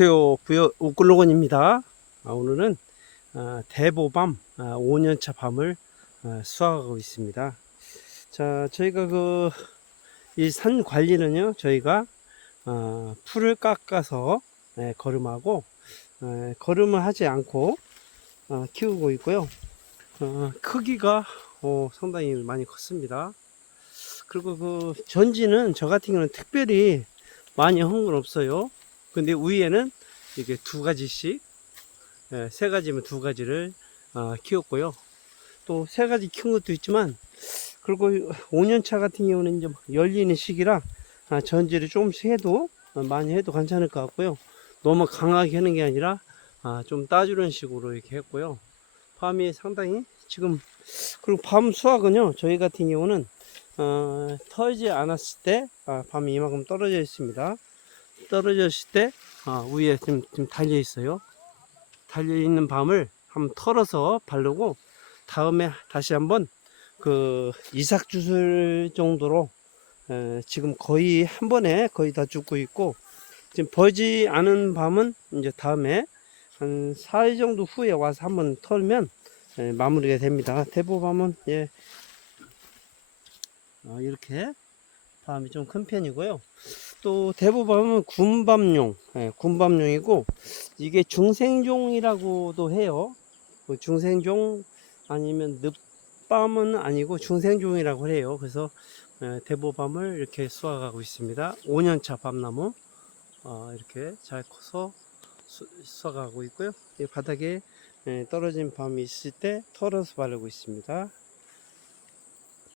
안녕하세요. 부여 우클로건입니다. 아, 오늘은 아, 대보밤 아, 5년차 밤을 아, 수확하고 있습니다. 자, 저희가 그 이 산 관리는요, 저희가 아, 풀을 깎아서 예, 거름하고 예, 거름을 하지 않고 아, 키우고 있고요. 어, 크기가 어, 상당히 많이 컸습니다. 그리고 그 전지는 저 같은 경우는 특별히 많이 한 건 없어요. 근데 위에는 이게 두 가지씩, 예, 세 가지면 두 가지를 아, 키웠고요. 또 세 가지 키운 것도 있지만, 그리고 5년차 같은 경우는 이제 열리는 시기라 아, 전지를 조금씩 해도 어, 많이 해도 괜찮을 것 같고요. 너무 강하게 하는 게 아니라 아, 좀 따주는 식으로 이렇게 했고요. 밤이 상당히 지금 그리고 밤 수확은요 저희 같은 경우는 어, 털지 않았을 때 아, 밤이 이만큼 떨어져 있습니다. 떨어졌을 때 아, 위에 좀, 좀 달려 있어요. 달려 있는 밤을 한번 털어서 바르고 다음에 다시 한번 그 이삭 주술 정도로 에, 지금 거의 한 번에 거의 다 죽고 있고 지금 버지 않은 밤은 이제 다음에 한 4일 정도 후에 와서 한번 털면 에, 마무리가 됩니다. 대보밤은 예 어, 이렇게 밤이 좀 큰 편이고요. 또 대부분은 군밤용, 예, 군밤용이고 이게 중생종이라고도 해요. 그 중생종 아니면 늪밤은 아니고 중생종이라고 해요. 그래서 예, 대보밤을 이렇게 수확하고 있습니다. 5년차 밤나무 어, 이렇게 잘 커서 수, 수확하고 있고요. 이 바닥에 예, 떨어진 밤이 있을 때 털어서 바르고 있습니다.